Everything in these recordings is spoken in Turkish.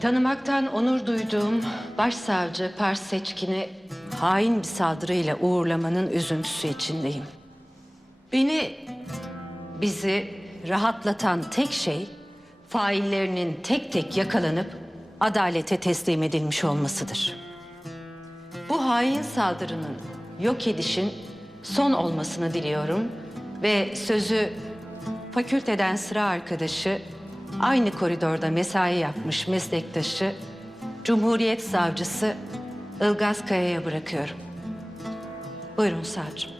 Tanımaktan onur duyduğum başsavcı Pars Seçkin'i hain bir saldırıyla uğurlamanın üzüntüsü içindeyim. Beni, bizi rahatlatan tek şey faillerinin tek tek yakalanıp adalete teslim edilmiş olmasıdır. Bu hain saldırının yok edişin son olmasını diliyorum ve sözü fakülteden sıra arkadaşı, aynı koridorda mesai yapmış meslektaşı, Cumhuriyet Savcısı Ilgaz Kaya'ya bırakıyorum. Buyurun savcım.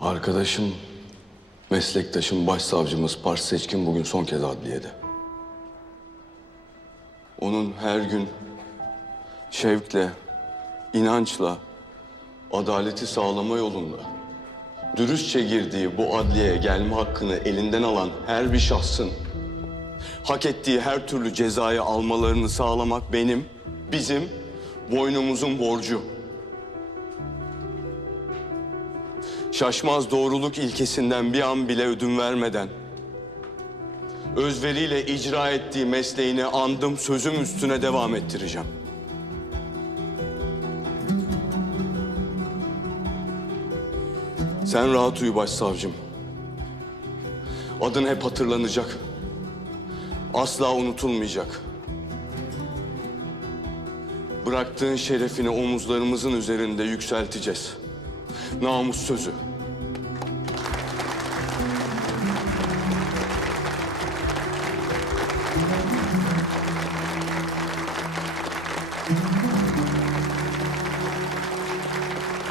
Arkadaşım, meslektaşım, başsavcımız Pars Seçkin bugün son kez adliyede. Onun her gün şevkle, inançla, adaleti sağlama yolunda dürüstçe girdiği bu adliyeye gelme hakkını elinden alan her bir şahsın hak ettiği her türlü cezayı almalarını sağlamak benim, bizim boynumuzun borcu. şaşmaz doğruluk ilkesinden bir an bile ödün vermeden özveriyle icra ettiği mesleğini andım sözüm üstüne devam ettireceğim. Sen rahat uyu başsavcım. Adın hep hatırlanacak. Asla unutulmayacak. Bıraktığın şerefini omuzlarımızın üzerinde yükselteceğiz. Namus sözü.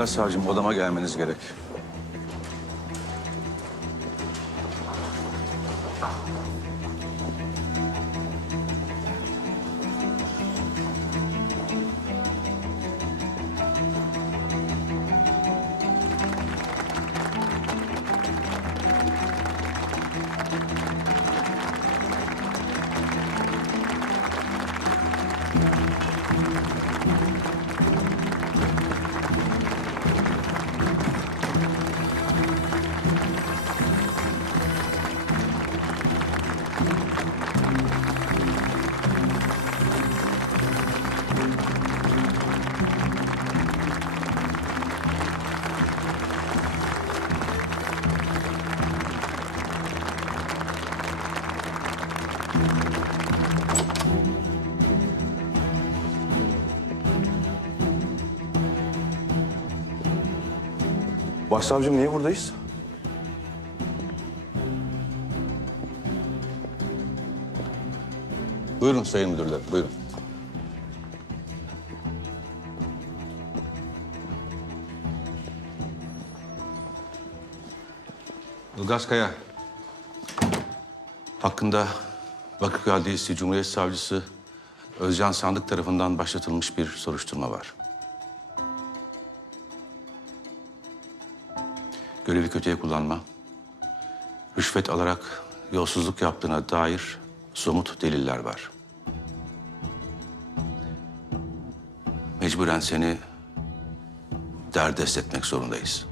Ilgaz savcım odama gelmeniz gerek. Başsavcım niye buradayız? Buyurun sayın müdürler, buyurun. Ilgaz Kaya. Hakkında Bakırköy Adliyesi Cumhuriyet Savcısı Özcan Sandık tarafından başlatılmış bir soruşturma var. Görevi kötüye kullanma, rüşvet alarak yolsuzluk yaptığına dair somut deliller var. Mecburen seni derdest etmek zorundayız.